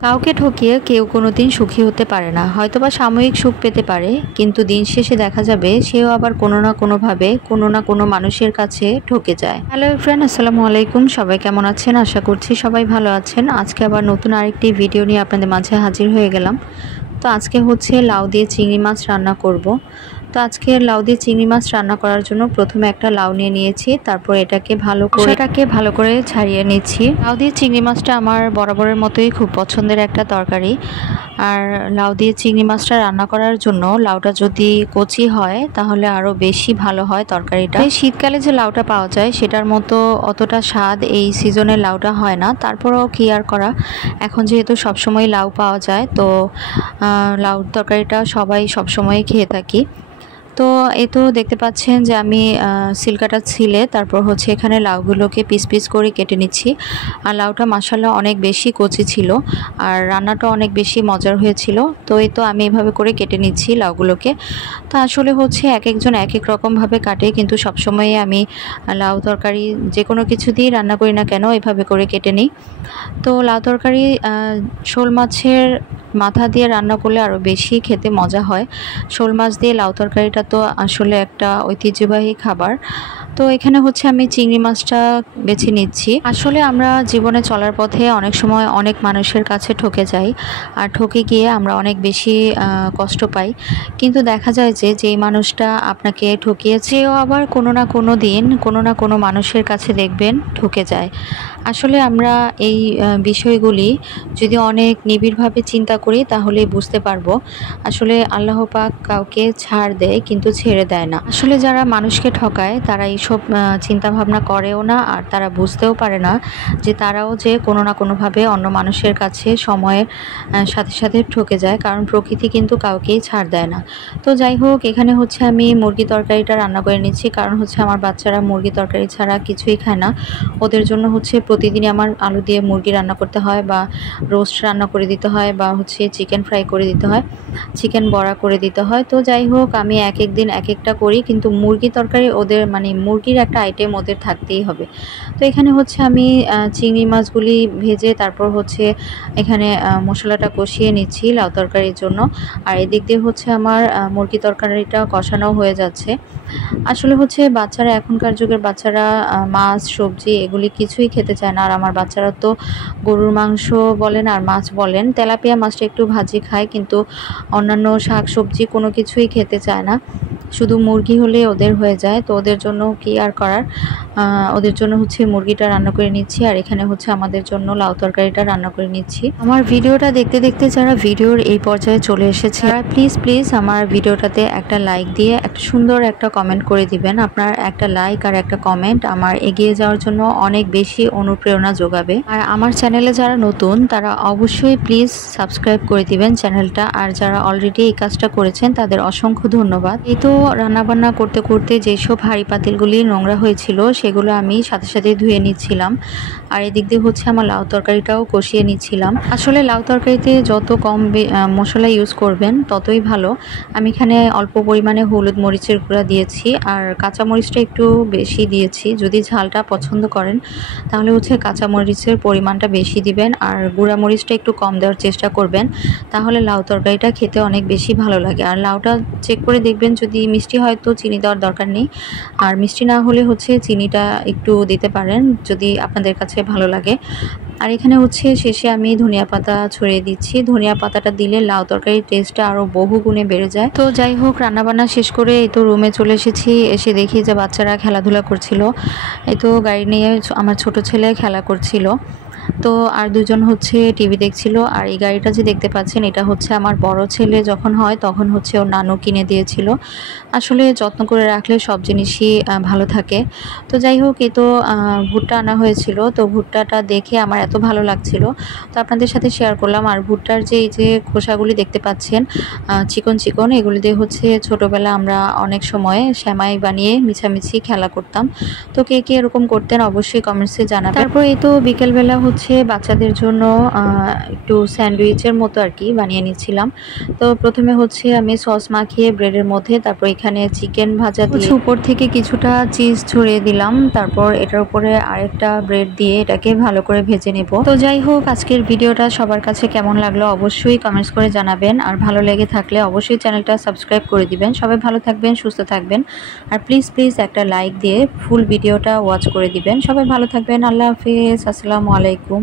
কাউকে ঠকিয়ে কেউ কোনোদিন সুখী হতে পারে না। হয়তোবা সাময়িক সুখ পেতে পারে, কিন্তু দিন শেষে দেখা যাবে সেও আবার কোনো না কোনোভাবে কোনো না কোনো মানুষের কাছে ঠকে যায়। হ্যালো এভরিওয়ান, আসসালামু আলাইকুম। সবাই কেমন আছেন? আশা করছি সবাই ভালো আছেন। আজকে আবার নতুন আরেকটি ভিডিও নিয়ে আপনাদের মাঝে হাজির হয়ে গেলাম। তো আজকে হচ্ছে লাউ দিয়ে চিংড়ি মাছ রান্না করব। তো আজকে লাউ দিয়ে চিংড়ি মাছ রান্না করার জন্য প্রথমে একটা লাউ নিয়ে নিয়েছি, তারপর এটাকে ভালো করে ছাড়িয়ে নিচ্ছি। লাউ দিয়ে চিংড়ি মাছটা আমার বরাবরের মতোই খুব পছন্দের একটা তরকারি। আর লাউ দিয়ে চিংড়ি মাছটা রান্না করার জন্য লাউটা যদি কচি হয় তাহলে আরও বেশি ভালো হয় তরকারিটা। এই শীতকালে যে লাউটা পাওয়া যায় সেটার মতো অতটা স্বাদ এই সিজনের লাউটা হয় না। তারপরেও কি আর করা, এখন যেহেতু সবসময় লাউ পাওয়া যায় তো লাউ তরকারিটা সবাই সবসময় খেয়ে থাকি। তো এই তো দেখতে পাচ্ছেন যে আমি সিলকাটা ছিলে তারপর হচ্ছে এখানে লাউগুলোকে পিস পিস করে কেটে নিচ্ছি। আর লাউটা মাশাআল্লাহ অনেক বেশি কচি ছিল আর রান্নাটা অনেক বেশি মজার হয়েছিল। তো এই তো আমি এভাবে করে কেটে নিচ্ছি লাউগুলোকে। তো আসলে হচ্ছে এক একজন এক এক রকমভাবে কাটে, কিন্তু সবসময় আমি লাউ তরকারি যে কোনো কিছু দিয়ে রান্না করি না কেন এভাবে করে কেটে নিই। তো লাউ তরকারি শোল মাছের মাথা দিয়ে রান্না করলে আরও বেশি খেতে মজা হয়। শোল মাছ দিয়ে লাউ তরকারিটা তো আসলে একটা ঐতিহ্যবাহী খাবার। তো এখানে হচ্ছে আমি চিংড়ি মাছটা বেছে নিচ্ছি। আসলে আমরা জীবনে চলার পথে অনেক সময় অনেক মানুষের কাছে ঠকে যাই, আর ঠকে গিয়ে আমরা অনেক বেশি কষ্ট পাই। কিন্তু দেখা যায় যে যেই মানুষটা আপনাকে ঠকিয়েছেও আবার কোনো না কোনো দিন কোনো না কোনো মানুষের কাছে দেখবেন ঠকে যায়। আসলে আমরা এই বিষয়গুলি যদি অনেক নিবিড়ভাবে চিন্তা করি তাহলেই বুঝতে পারবো আসলে আল্লাহ পাক কাউকে ছাড় দেয় কিন্তু ছেড়ে দেয় না। আসলে যারা মানুষকে ঠকায় তারা এইসব চিন্তা ভাবনা করেও না, আর তারা বুঝতেও পারে না যে তারাও যে কোনো না কোনোভাবে অন্য মানুষের কাছে সময়ের সাথে সাথে ঠকে যায়, কারণ প্রকৃতি কিন্তু কাউকেই ছাড় দেয় না। তো যাই হোক, এখানে হচ্ছে আমি মুরগি তরকারিটা রান্না করে নিচ্ছি, কারণ হচ্ছে আমার বাচ্চারা মুরগি তরকারি ছাড়া কিছুই খায় না। ওদের জন্য হচ্ছে প্রতিদিনই আমার আলু দিয়ে মুরগি রান্না করতে হয়, বা রোস্ট রান্না করে দিতে হয়, বা হচ্ছে চিকেন ফ্রাই করে দিতে হয়, চিকেন বড়া করে দিতে হয়। তো যাই হোক, আমি এক এক দিন এক একটা করি, কিন্তু মুরগি তরকারি ওদের মানে মুরগির একটা আইটেম ওদের থাকতেই হবে। তো এখানে হচ্ছে আমি চিংড়ি মাছগুলি ভেজে তারপর হচ্ছে এখানে মশলাটা কষিয়ে নিচ্ছি লাউ তরকারির জন্য। আর এদিক দিয়ে হচ্ছে আমার মুরগি তরকারিটা কষানো হয়ে যাচ্ছে। আসলে হচ্ছে বাচ্চারা, এখনকার যুগের বাচ্চারা মাছ সবজি এগুলি কিছুই খেতে চায় না। আর আমার বাচ্চারা তো গরুর মাংস বলেন আর মাছ বলেন, তেলাপিয়া মাছটা একটু ভাজি খায়, কিন্তু অন্যান্য শাক সবজি কোনো কিছুই খেতে চায় না। শুধু মুরগি হলে ওদের হয়ে যায়। তো ওদের জন্য কি আর করার, ওদের জন্য হচ্ছে মুরগিটা রান্না করে নিচ্ছি, আর এখানে হচ্ছে আমাদের জন্য লাউ তরকারিটা রান্না করে নিচ্ছি। আমার ভিডিওটা দেখতে দেখতে যারা ভিডিওর এই পর্যায়ে চলে এসেছে তারা প্লিজ আমার ভিডিওটাতে একটা লাইক দিয়ে একটা সুন্দর একটা কমেন্ট করে দিবেন। আপনার একটা লাইক আর একটা কমেন্ট আমার এগিয়ে যাওয়ার জন্য অনেক বেশি অনুপ্রেরণা যোগাবে। আর আমার চ্যানেলে যারা নতুন তারা অবশ্যই প্লিজ সাবস্ক্রাইব করে দিবেন চ্যানেলটা, আর যারা অলরেডি এই কাজটা করেছেন তাদের অসংখ্য ধন্যবাদ। এই তো রান্নাবান্না করতে করতে যেসব হাঁড়ি পাতিলগুলি নোংরা হয়েছিল সেগুলো আমি সাথে সাথে ধুয়ে নিচ্ছিলাম, আর এদিক দিয়ে হচ্ছে আমার লাউ তরকারিটাও কষিয়ে নিচ্ছিলাম। আসলে লাউ তরকারিতে যত কম মশলা ইউজ করবেন ততই ভালো। আমি এখানে অল্প পরিমাণে হলুদ মরিচের গুঁড়া দিয়েছি, আর কাঁচা মরিচটা একটু বেশি দিয়েছি। যদি ঝালটা পছন্দ করেন তাহলে হচ্ছে কাঁচা মরিচের পরিমাণটা বেশি দিবেন, আর গুঁড়া মরিচটা একটু কম দেওয়ার চেষ্টা করবেন, তাহলে লাউ তরকারিটা খেতে অনেক বেশি ভালো লাগে। আর লাউটা চেক করে দেখবেন, যদি মিষ্টি হয় তো চিনি দেওয়ার দরকার নেই, আর মিষ্টি না হলে হচ্ছে চিনিটা একটু দিতে পারেন যদি আপনাদের কাছে ভালো লাগে। আর এখানে হচ্ছে শেষে আমি ধনিয়া পাতা ছড়িয়ে দিচ্ছি। ধনিয়া পাতাটা দিলে লাউ তরকারির টেস্টটা আরও বহু গুণে বেড়ে যায়। তো যাই হোক, রান্নাবান্না শেষ করে এই তো রুমে চলে এসেছি। এসে দেখি যে বাচ্চারা খেলাধুলা করছিল। এই তো গাড়ি নিয়ে আমার ছোট ছেলে খেলা করছিল, তো আর দুজন হচ্ছে টিভি দেখছিল। আর এই গাড়িটা যে দেখতে পাচ্ছেন এটা হচ্ছে আমার বড় ছেলে যখন হয় তখন হচ্ছে ওর নানু কিনে দিয়েছিল। আসলে যত্ন করে রাখলে সব জিনিসই ভালো থাকে। তো যাই হোক, এই তো ভুট্টা আনা হয়েছিল, তো ভুট্টাটা দেখে আমার এত ভালো লাগছিল, তো আপনাদের সাথে শেয়ার করলাম। আর ভুট্টার যে এই যে খোসাগুলি দেখতে পাচ্ছেন চিকন চিকন, এগুলি দিয়ে হচ্ছে ছোটোবেলা আমরা অনেক সময় সেমাই বানিয়ে মিছামিছি খেলা করতাম। তো কে কে এরকম করতেন অবশ্যই কমেন্টসে জানাবেন। তারপর এই তো বিকেলবেলা হচ্ছে হচ্ছে বাচ্চাদের জন্য একটু স্যান্ডউইচের মতো আর কি বানিয়ে নিচ্ছিলাম। তো প্রথমে হচ্ছে আমি সস মাখিয়ে ব্রেডের মধ্যে, তারপর এখানে চিকেন ভাজা দিয়ে উপর থেকে কিছুটা চিজ ছড়িয়ে দিলাম, তারপর এটার উপরে আরেকটা ব্রেড দিয়ে এটাকে ভালো করে ভেজে নেব। তো যাই হোক, আজকের ভিডিওটা সবার কাছে কেমন লাগলো অবশ্যই কমেন্টস করে জানাবেন, আর ভালো লেগে থাকলে অবশ্যই চ্যানেলটা সাবস্ক্রাইব করে দিবেন। সবাই ভালো থাকবেন, সুস্থ থাকবেন, আর প্লিজ একটা লাইক দিয়ে ফুল ভিডিওটা ওয়াচ করে দিবেন। সবাই ভালো থাকবেন, আল্লাহ হাফিজ, আসসালামু আলাইকুম।